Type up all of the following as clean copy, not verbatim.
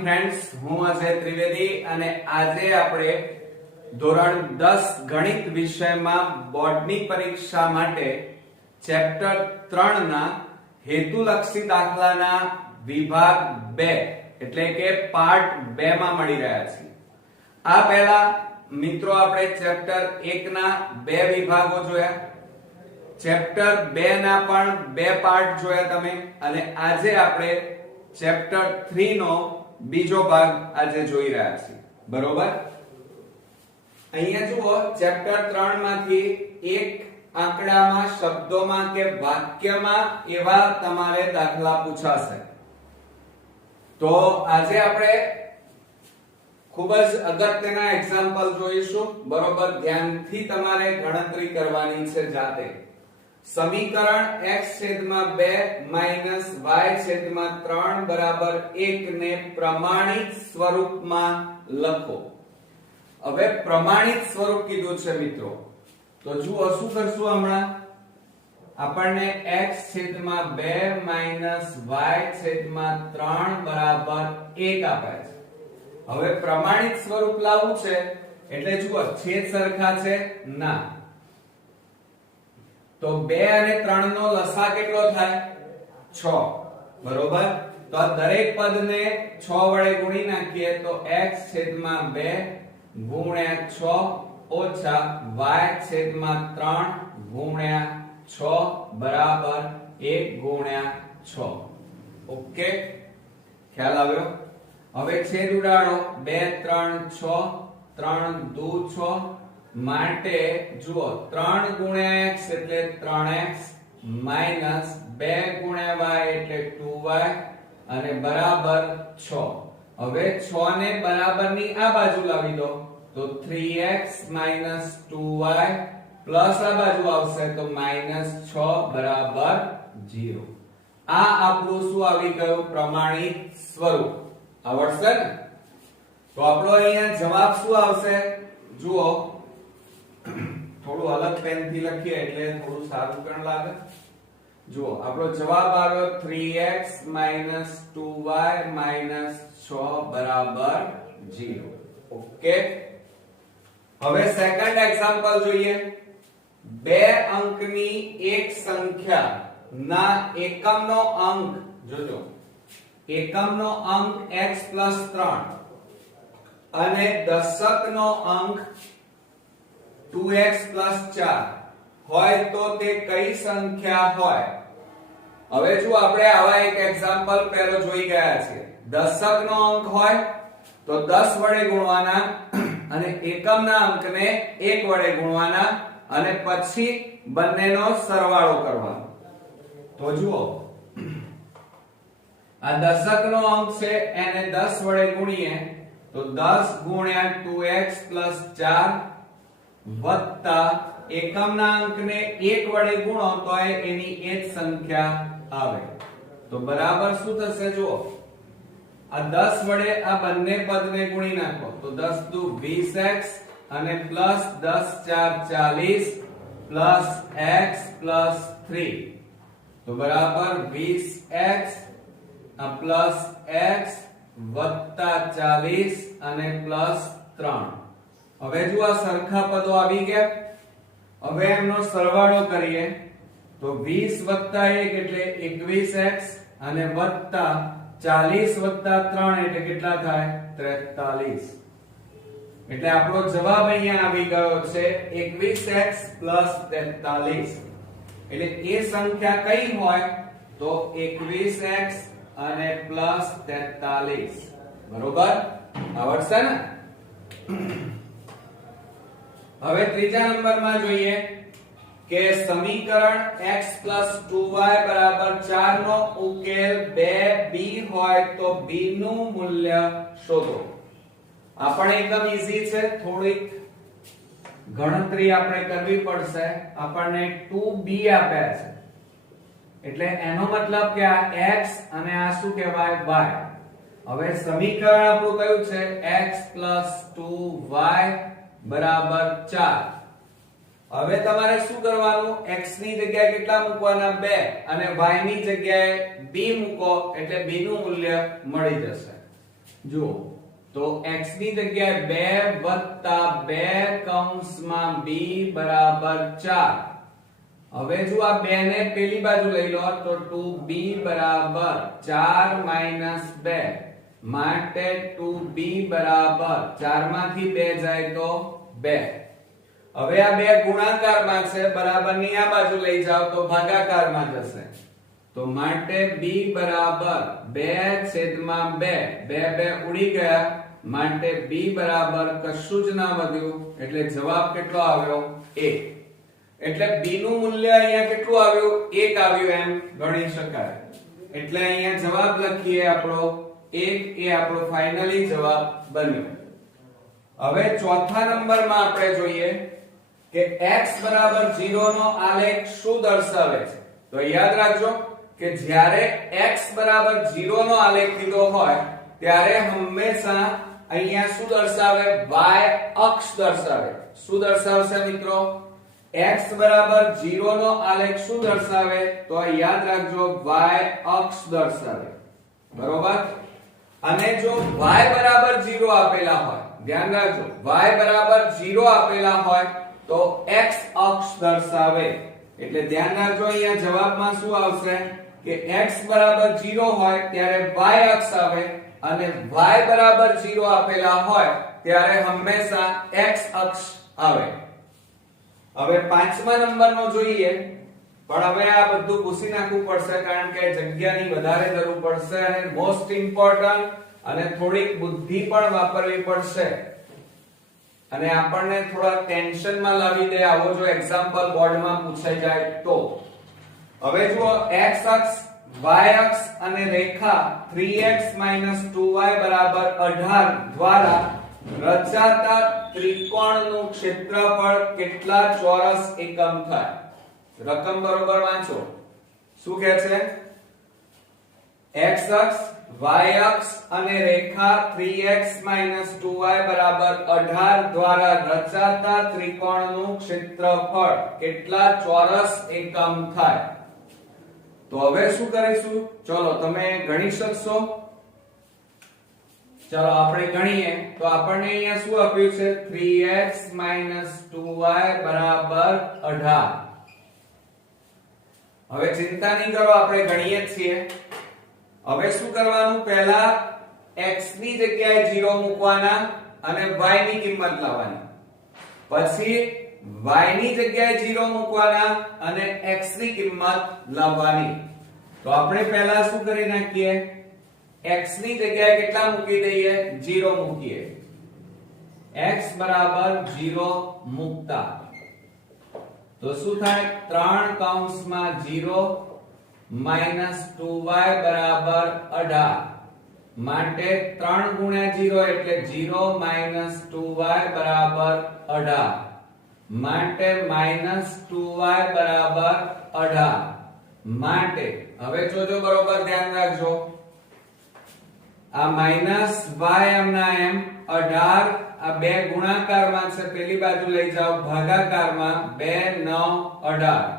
Friends, હું અજય ત્રિવેદી અને આજે આપણે ધોરણ 10 ગણિત વિષયમાં બોર્ડની પરીક્ષા માટે ચેપ્ટર 3 ના હેતુલક્ષી દાખલાના વિભાગ 2 એટલે કે પાર્ટ 2 માં મળી રહ્યા છીએ। આ પહેલા મિત્રો આપણે ચેપ્ટર 1 ના બે વિભાગો જોયા, ચેપ્ટર 2 ના પણ બે પાર્ટ જોયા તમે, અને આજે આપણે ચેપ્ટર 3 નો બીજો ભાગ આજે જોઈ રહ્યા છીએ, બરોબર। અહીંયા જુઓ, ચેપ્ટર 3 માંથી એક આંકડામાં, શબ્દોમાં કે વાક્યમાં એવા તમારે દાખલા પૂછાશે। તો આજે આપણે ખૂબ જ અગત્યના એક્ઝામ્પલ જોઈશું, બરોબર। ધ્યાનથી તમારે ગણતરી કરવાની છે જાતે। સમીકરણ x/2 y/3 બરાબર 1 ને પ્રમાણિત સ્વરૂપમાં લખો। હવે પ્રમાણિત સ્વરૂપ કીધું છે મિત્રો, તો જુઓ શું કરશું હમણાં। આપણને x/2 y/3 બરાબર 1 આપે છે। હવે પ્રમાણિત સ્વરૂપ લાવવું છે એટલે જુઓ, છેદ સરખા છે ના, તો 2 અને 3 નો લસા કેટલો થાય? 6, બરોબર। તો આ દરેક પદને 6 વડે ગુણી નાખીએ તો x/2 ગુણ્યા 6 ઓછા y/3 ગુણ્યા 6 બરાબર 1 ગુણ્યા 6। ઓકે, ખ્યાલ આવ્યો? હવે છેદ ઉડાડો, 2 3 6, 3 દુ 6 માટે જુઓ 3 ગુણ્યા x એટલે 3x માઈનસ 2 ગુણ્યા y એટલે 2y અને બરાબર 6। હવે 6 ને બરાબરની આ બાજુ લાવી દો તો 3x 2y પ્લસ આ બાજુ આવશે તો -6 બરાબર 0। આ આપણું શું આવી ગયું? પ્રમાણિત સ્વરૂપ। આવડશે ને? તો આપણો અહીંયા જવાબ શું આવશે? જુઓ, થોડું અલગ પેન થી લખીએ એટલે થોડું સારું પણ લાગે। જુઓ, આપણો જવાબ આવ્યો 3x 2y 6 બરાબર 0। ઓકે, હવે સેકન્ડ એક્ઝામ્પલ જોઈએ। બે અંકની એક સંખ્યા ના એકમનો અંક, જોજો, એકમનો અંક x 3 અને દશકનો અંક 2x 4 હોય તો તે કઈ સંખ્યા હોય? હવે જો આપણે આવા એક એક્ઝામ્પલ પહેલો જોઈ ગયા છે। દશકનો અંક હોય તો 10 વડે ગુણવાના અને એકમના અંકને 1 વડે ગુણવાના અને પછી બંનેનો સરવાળો કરવાનો। તો જુઓ, આ દશકનો અંક છે એને 10 વડે ગુણીએ તો 10 ગુણ્યા 2x 4 વત્તા એકમના અંકને 1 વડે ગુણો તો એની એ જ સંખ્યા આવે। તો બરાબર શું થશે? જુઓ, આ 10 વડે આ બંને પદને ગુણી નાખો તો 10 દુ 20x અને પ્લસ 10 4 40 પ્લસ x પ્લસ 3 તો બરાબર 20x પ્લસ x વત્તા 40 અને પ્લસ 3। હવે જો આ સરખા પદો આવી ગયા, હવે એમનો સરવાળો કરીએ તો 20 વત્તા 1 એટલે 21x અને વત્તા 40 વત્તા 3 એટલે કેટલા થાય? 43। એટલે આપણો જવાબ અહીંયા આવી ગયો છે 21x 43। એટલે એ સંખ્યા કઈ હોય? તો 21x અને +43, બરોબર? આવડશે ને? હવે ત્રીજા નંબરમાં જોઈએ કે સમીકરણ x 2y 4 નો ઉકેલ 2b હોય તો b નું મૂલ્ય શોધો। આ પણ એકદમ ઈઝી છે, થોડીક ગણતરી આપણે કરવી પડશે। આપણને 2b આપ્યા છે એટલે એનો મતલબ કે આ x અને આ શું કહેવાય? y। હવે સમીકરણ આપણું કયું છે? x 2y 4। હવે તમારે શું કરવાનું? x ની જગ્યાએ કેટલા મૂકવાના? 2 અને y ની જગ્યાએ b મૂકો એટલે b નું મૂલ્ય મળી જશે। જો તો x ની જગ્યાએ 2 વત્તા 2 કૌંસમાં b બરાબર 4. હવે જો આ 2 ને પેલી બાજુ લઈ લો તો 2b બરાબર 4 માઈનસ 2 માટે 2b બરાબર 4 માંથી 2 જાય તો 2. હવે આ 2 ગુણાકારમાં છે, બરાબરની આ બાજુ લઈ જાવ તો ભાગાકારમાં જશે. તો માટે b બરાબર 2/2. 2 ઉડી ગયા માટે b બરાબર કશું જ ના વધ્યું એટલે જવાબ કેટલો આવ્યો? 1. એટલે b નું મૂલ્ય અહીંયા કેટલું આવ્યું? 1 આવ્યું એમ ગણી શકાય. એટલે અહીંયા જવાબ લખીએ આપણો 1 એ આપણો ફાઇનલી જવાબ બન્યો. હવે ચોથા નંબરમાં આપણે જોઈએ કે x બરાબર 0 નો આલેખ શું દર્શાવે છે? તો યાદ રાખજો કે જ્યારે x બરાબર 0 નો આલેખ લીધો હોય ત્યારે હંમેશા અહીંયા શું દર્શાવે? y અક્ષ દર્શાવે. શું દર્શાવશે મિત્રો? x બરાબર 0 નો આલેખ શું દર્શાવે? તો યાદ રાખજો y અક્ષ દર્શાવે. બરોબર? અને જો y બરાબર 0 આપેલા હોય, ધ્યાન રાખજો y બરાબર 0 આપેલા હોય તો x અક્ષ દર્શાવે. એટલે ધ્યાન રાખજો અહીંયા જવાબમાં શું આવશે કે x બરાબર 0 હોય ત્યારે y અક્ષ આવે અને y બરાબર 0 આપેલા હોય ત્યારે હંમેશા x અક્ષ આવે. હવે પાંચમા નંબરનો જોઈએ, પણ હવે આ બધું પૂછી નાખવું પડશે કારણ કે જગ્યાની વધારે જરૂર પડશે અને મોસ્ટ ઇમ્પોર્ટન્ટ અને થોડીક બુદ્ધિ પણ વાપરવી પડશે અને આપણને થોડા ટેન્શનમાં લાવી દે આવો જો એક્ઝામ્પલ બોર્ડમાં પૂછાઈ જાય તો. હવે જુઓ x અક્ષ, y અક્ષ અને રેખા 3x 2y બરાબર 18 દ્વારા રચાતા ત્રિકોણનું ક્ષેત્રફળ કેટલા ચોરસ એકમ થાય? રકમ બરોબર વાંચો. શું કહે છે? x અક્ષ, y અક્ષ અને રેખા 3x 2y બરાબર 18 દ્વારા રચાતા ત્રિકોણનું ક્ષેત્રફળ કેટલા ચોરસ એકમ થાય? તો હવે શું કરીશું? ચલો તમે ગણી શકશો? ચલો આપણે ગણીએ તો આપણને અહીંયા શું આપ્યું છે? 3x 2y બરાબર 18. હવે ચિંતા નહીં કરો, આપણે ગણીએ છીએ. હવે શું કરવાનું? પહેલા x ની જગ્યાએ 0 મૂકવાના અને y ની કિંમત લાવવાની. પછી y ની જગ્યાએ 0 મૂકવાના અને x ની કિંમત લાવવાની. તો આપણે પહેલા શું કરી નાખીએ? x ની જગ્યાએ કેટલા મૂકી દઈએ? 0 મૂકીએ. x બરાબર 0 મૂકતા તો શું થાય? 3 કૌંસમાં 0 માઈનસ 2y બરાબર 18 માટે 3 ગુણ્યા 0 એટલે 0 માઈનસ 2y બરાબર 18 માટે માઈનસ 2y બરાબર 18 માટે હવે જોજો બરોબર ધ્યાન રાખજો આ માઈનસ y એમના એમ 18 આ બે ગુણાકારમાં છે પેલી બાજુ લઈ જાઓ ભાગાકારમાં 2 9 18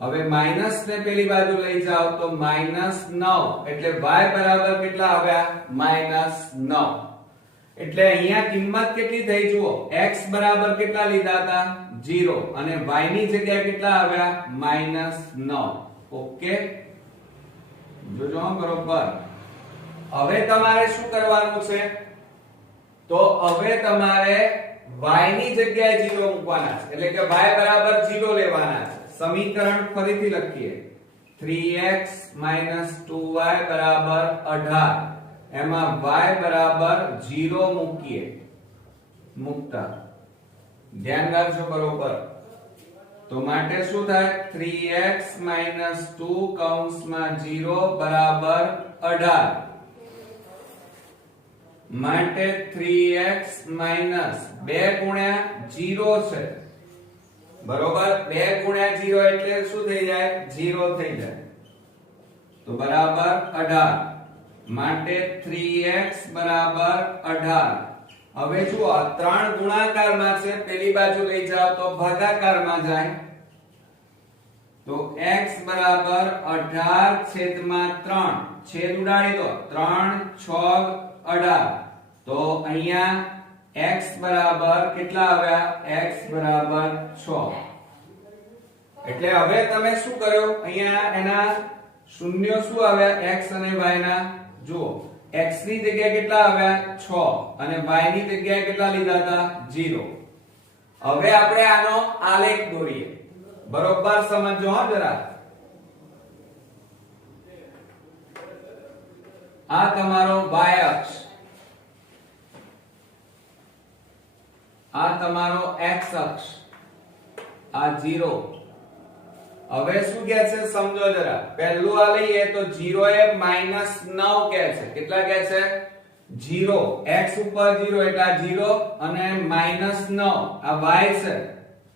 હવે માઈનસ ને પેલી બાજુ લઈ જાઓ તો માઈનસ 9 એટલે y બરાબર કેટલા આવ્યા? માઈનસ 9. એટલે અહીંયા કિંમત કેટલી થઈ જુઓ x બરાબર કેટલા લીધા હતા? 0 અને y ની જગ્યાએ કેટલા આવ્યા? માઈનસ 9. ઓકે જોજો બરોબર. હવે તમારે શું કરવાનું છે? તો હવે તમારે y ની જગ્યાએ 0 મૂકવાના છે એટલે કે y બરાબર 0 લેવાના છે. સમીકરણ ફરીથી લખીએ 3x 2y બરાબર 18 એમાં y બરાબર 0 મૂકીએ. મૂકતા ધ્યાન રાખજો બરોબર. તો માટે શું થાય? 3x 2 કૌંસમાં 0 બરાબર 18 માટે 3x 2 ગુણ્યા 0 છે બરોબર. 2 ગુણ્યા 0 એટલે શું થઈ જાય? 0 થઈ જાય. તો બરાબર 18 માટે 3x બરાબર 18. હવે જુઓ 3 ગુણાકારમાં છે પેલી બાજુ લઈ જાઓ તો ભાગાકારમાં જાય તો x બરાબર 18 છેદમાં 3 છેદ ઉડાડી દો 3 6 18 તો અહીંયા x બરાબર કેટલા આવ્યા x બરાબર 6 એટલે હવે તમે શું કર્યો અહીંયા એના શૂન્ય શું આવ્યા x અને y ના જુઓ x ની જગ્યાએ કેટલા આવ્યા 6 અને y ની જગ્યાએ કેટલા લીધા હતા 0 હવે આપણે આનો આલેખ દોરીએ બરોબર સમજો હો જરા આ તમારો y અક્ષ આ તમારો x અક્ષ આ 0 હવે શું કહે છે સમજો જરા પહેલું આ લઈએ તો 0 એ -9 કહે છે કેટલા કહે છે 0 x ઉપર 0 એટલે આ 0 અને -9 આ y છે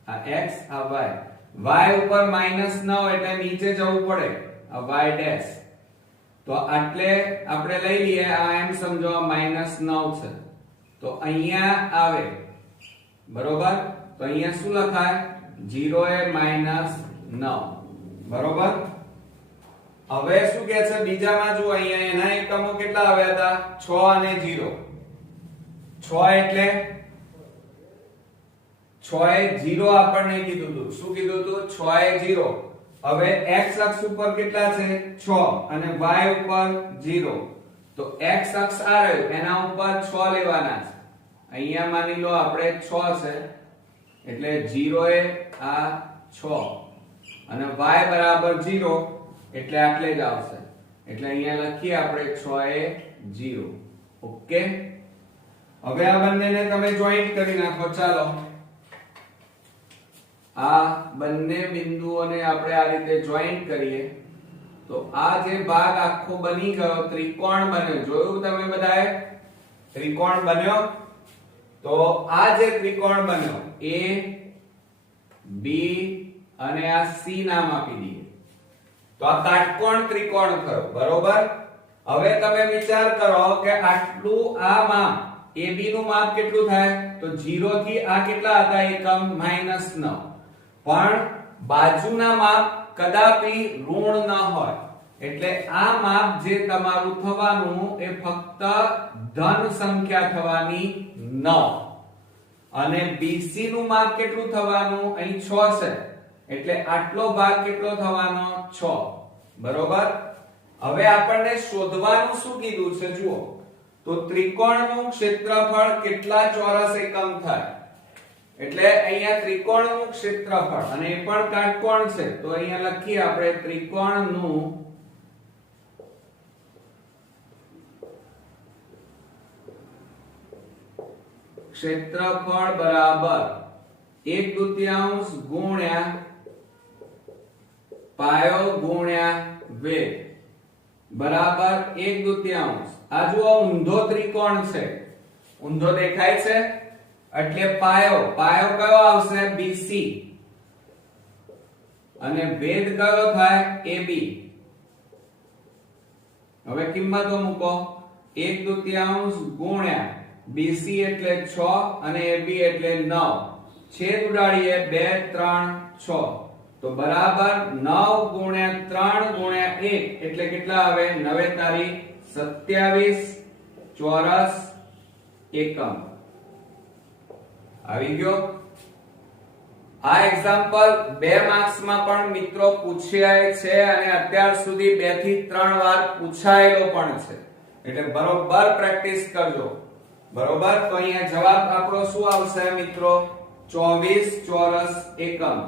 આ x આ y ઉપર -9 એટલે નીચે જવું પડે આ y ડેશ તો આટલે આપણે લઈ લઈએ આ એમ સમજો -9 છે તો અહીંયા આવે બરોબર તો અહીંયા શું લખાય 0 એ -9 બરોબર હવે શું કહે છે બીજામાં જો અહીંયા એના એકમો કેટલા આવ્યા હતા 6 અને 0 6 એટલે 6 એ 0 આપણને કીધું હતું શું કીધું હતું 6 એ 0 હવે x અક્ષ ઉપર કેટલા છે 6 અને y ઉપર 0 તો x અક્ષ આ રહ્યું એના ઉપર 6 લેવાના છે અહીંયા માની લો આપણે 6 છે એટલે 0 એ આ 6 અને y બરાબર 0 એટલે આટલે જ આવશે એટલે અહીંયા લખીએ આપણે 6 એ 0 ઓકે હવે આ બંનેને તમે જોઈન્ટ કરી નાખો ચાલો આ બંને બિંદુઓને આપણે આ રીતે જોઈન્ટ કરીએ તો આ જે ભાગ આખો બની ગયો ત્રિકોણ બન્યો જોયું તમે બધાએ ત્રિકોણ બન્યો તો આ જે ત્રિકોણ બન્યો A B અને આ C નામ આપી દઈએ તો આ કાટકોણ ત્રિકોણ થયો બરોબર હવે તમે વિચાર કરો કે આટલું આ માપ AB નું માપ કેટલું થાય તો 0 થી આ કેટલા હતા એકમ -9 પણ બાજુના માપ કદાપી ઋણ ન હોય એટલે આ માપ જે તમારું થવાનું એ ફક્ત ધન સંખ્યા થવાની 9 અને BC નું માપ કેટલું થવાનું અહીં 6 છે એટલે આટલો ભાગ કેટલો થવાનો 6 બરોબર હવે આપણને શોધવાનું શું કીધું છે જુઓ તો ત્રિકોણનું ક્ષેત્રફળ કેટલા ચોરસ એકમ થાય એટલે અહીંયા ત્રિકોણનું ક્ષેત્રફળ અને એ પણ કાટકોણ છે તો અહીંયા લખીએ આપણે ત્રિકોણનું ક્ષેત્રફળ બરાબર 1/2 ગુણ્યા પાયો ગુણ્યા વેગ બરાબર 1/2 આ જો ઊંધો ત્રિકોણ છે ઊંધો દેખાય છે એટલે પાયો કયો આવશે BC અને વેગ કયો થાય AB હવે કિંમતો મૂકો 1/2 ગુણ્યા BC એટલે 6 અને AB એટલે 9 છેદ ઉડાડીએ 2 3 6 તો બરાબર 9 ગુણ્યા 3 ગુણ્યા 1 એટલે કેટલા આવે 9 તારીખ 27 ચોરસ એકમ આવી ગયો આ એક્ઝામ્પલ 2 માર્ક્સ માં પણ મિત્રો પૂછાય છે અને અત્યાર સુધી 2 થી 3 વાર પૂછાયેલો પણ છે એટલે બરોબર પ્રેક્ટિસ કરજો બરોબર તો અહીંયા જવાબ આપણો શું આવશે મિત્રો 24 ચોરસ એકમ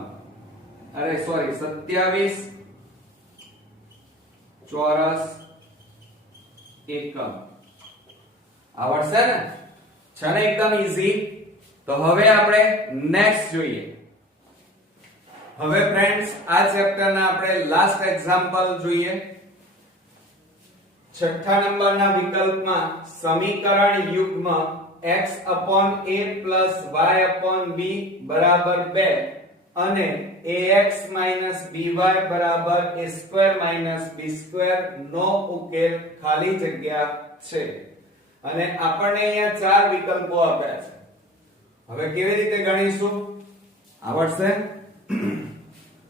અરે સોરી 27 ચોરસ એકમ આવડશે ને છે ને એકદમ ઈઝી તો હવે આપણે નેક્સ્ટ જોઈએ હવે ફ્રેન્ડ્સ આ ચેપ્ટરના આપણે લાસ્ટ એક્ઝામ્પલ જોઈએ છઠ્ઠા નંબરના વિકલ્પમાં સમીકરણ યુગ્મ x/a + y/b બરાબર 2 અને ax - by બરાબર a² - b² નો ઉકેલ ખાલી જગ્યા છે અને આપણને અહીંયા ચાર વિકલ્પો આપ્યા છે હવે કેવી રીતે ગણીશું આવડશે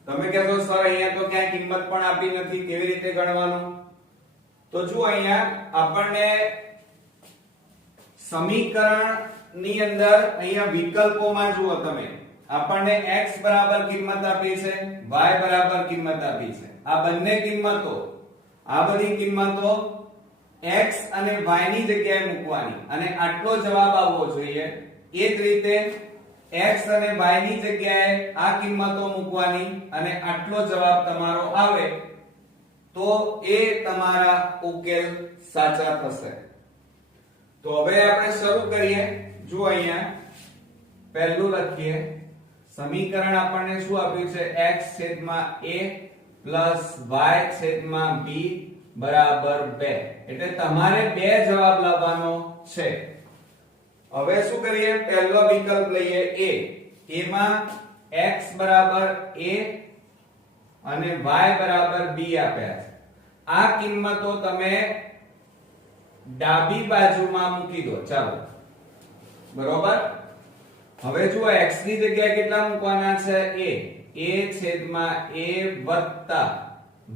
તમે કહેશો સર અહીંયા તો ક્યાંય કિંમત પણ આપી નથી કેવી રીતે ગણવાનું તો જો અહીંયા આપણને સમીકરણની અંદર અહીંયા વિકલ્પોમાં જુઓ તમે, આપણને x બરાબર કિંમત આપી છે, y બરાબર કિંમત આપી છે. આ બંને કિંમતો, આ બધી કિંમતો x અને y ની જગ્યાએ મૂકવાની અને આટલો જવાબ આવવો જોઈએ. એ જ રીતે x અને y ની જગ્યાએ આ કિંમતો મૂકવાની અને આટલો જવાબ તમારો આવે તો એ તમારા ઉકેલ સાચા થશે. તો હવે આપણે શરૂ કરીએ. જો અહીંયા પહેલું લખીએ, સમીકરણ આપણને શું આપ્યું છે? x છેદમાં a પ્લસ y છેદમાં b બરાબર 2. એટલે તમારે બે જવાબ લાવવાનો છે. હવે શું કરીએ? પહેલો વિકલ્પ લઈએ a. a માં x બરાબર a અને y બરાબર b આપ્યા છે. આ કિંમતો તમે ડાબી બાજુમાં મૂકી દો. ચાલો, બરોબર. હવે જુઓ, x ની જગ્યાએ કેટલા મૂકવાના છે? a છેદમાં a વત્તા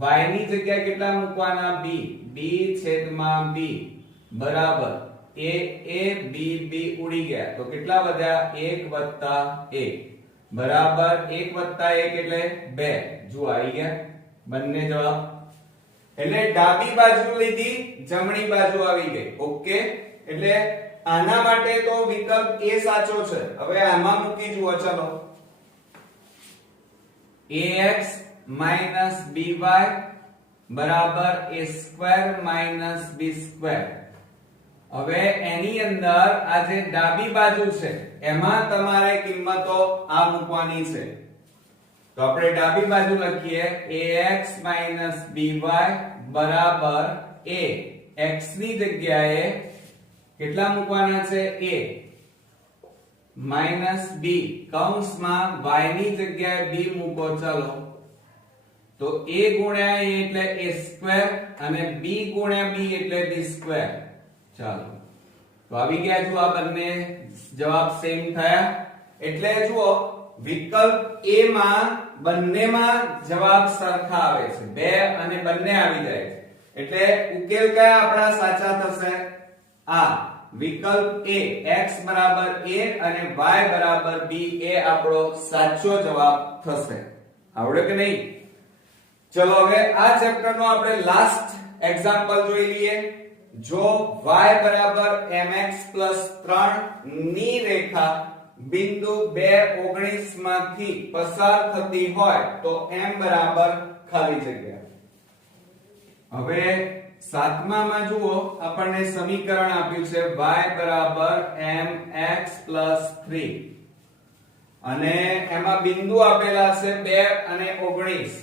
y ની જગ્યાએ કેટલા મૂકવાના? b છેદમાં b બરાબર a b ઉડી ગયા તો કેટલા વધ્યા? 1 વત્તા 1 બરાબર 1 વત્તા 1 એટલે 2. જુઓ આવી ગયા બંને જવાબ. એટલે ડાબી બાજુ લીધી, જમણી બાજુ આવી ગઈ. ઓકે, એટલે આના માટે તો વિકલ્પ a સાચો છે. હવે આમાં મૂકી જુઓ. ચલો, ax by બરાબર a² b². હવે એની અંદર આ જે ડાબી બાજુ છે એમાં તમારે કિંમતો આ મૂકવાની છે. તો આપણે ડાબી બાજુ લખીએ ax by બરાબર a. x ની જગ્યાએ કેટલા મૂકવાના છે? a માઈનસ b કૌંસમાં y ની જગ્યાએ b મૂકો. ચાલો, તો a ગુણ્યા a એટલે a² અને b ગુણ્યા b એટલે b². ચાલો, તો આવી ગયા. જો આ બંને જવાબ સેમ થયા. એટલે જુઓ, વિકલ્પ a માં બંનેમાં જવાબ સરખા આવે છે. બે અને બંને આવી જાય છે. એટલે ઉકેલ કયા આપણા સાચા થશે? આ વિકલ્પ a, x બરાબર a અને y બરાબર b એ આપણો સાચો જવાબ થશે. આવડ્યો કે નહીં? ચલો, હવે આ ચેપ્ટર નો આપણે લાસ્ટ એક્ઝામ્પલ જોઈ લઈએ. જો y બરાબર mx 3 ની રેખા બિંદુ 2 19 માંથી પસાર થતી હોય તો m બરાબર ખાલી જગ્યા. હવે સાતમામાં જુઓ, આપણને સમીકરણ આપ્યું છે y બરાબર mx 3 અને એમાં બિંદુ આપેલા છે 2 અને 19.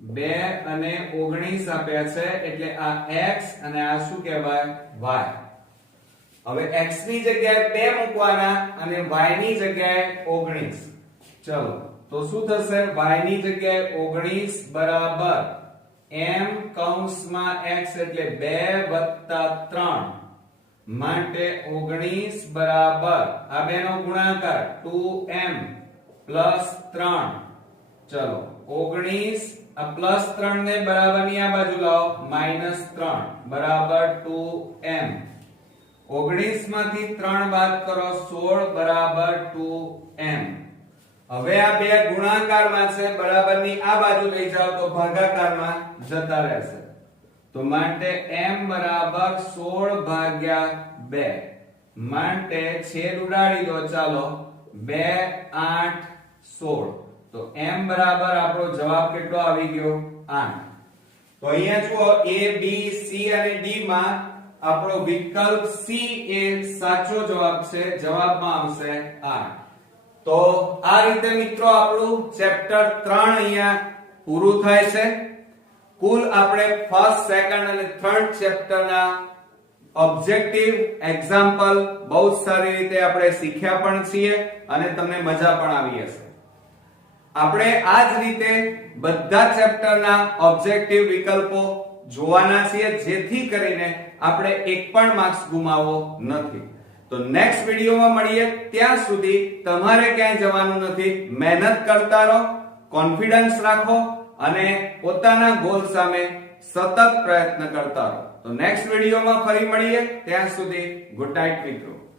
2 અને 19 આપ્યા છે એટલે આ x અને આ શું કહેવાય? y. હવે x ની જગ્યાએ 2 મૂકવાના અને y ની જગ્યાએ 19. ચલો, તો શું થશે? y ની જગ્યાએ 19 બરાબર m કૌંસમાં x એટલે 2 + 3 માટે 19 બરાબર આ બેનો ગુણાકાર 2m + 3. ચલો, 19 આ +3 ને બરાબરની આ બાજુ લાવો, -3 બરાબર 2m. 19 માંથી 3 બાદ કરો, 16 બરાબર 2m. હવે આ બે ગુણાકારમાં છે, બરાબરની આ બાજુ લઈ જાઓ તો ભાગાકારમાં જતા રહેશે. તો માટે m બરાબર 16/2 માટે છેદ ઉડાડી દો. ચાલો, 2 8 16. તો m બરાબર આપણો જવાબ કેટલો આવી ગયો? 8. તો અહીંયા જુઓ, a b c અને d માં આપણો વિકલ્પ c એ સાચો જવાબ છે. જવાબમાં આવશે 8. તો આ રીતે મિત્રો આપણું ચેપ્ટર 3 અહીંયા પૂરું થાય છે. કુલ આપણે ફર્સ્ટ, સેકન્ડ અને થર્ડ ચેપ્ટરના ઓબ્જેક્ટિવ એક્ઝામ્પલ બહુ સારી રીતે આપણે શીખ્યા પણ છીએ અને તમને મજા પણ આવી હશે. આપણે આ જ રીતે બધા ચેપ્ટરના ઓબ્જેક્ટિવ વિકલ્પો જોવાના છીએ, જેથી કરીને આપણે એક પણ માર્ક્સ ગુમાવવો નથી. તો નેક્સ્ટ વિડિયોમાં મળીએ. ત્યાં સુધી તમારે ક્યાંય જવાનું નથી. મહેનત કરતા રહો, કોન્ફિડન્સ રાખો અને પોતાના ગોલ સામે સતત પ્રયત્ન કરતા રહો. તો નેક્સ્ટ વિડીયોમાં ફરી મળીએ. ત્યાં સુધી ગુડ નાઇટ મિત્રો.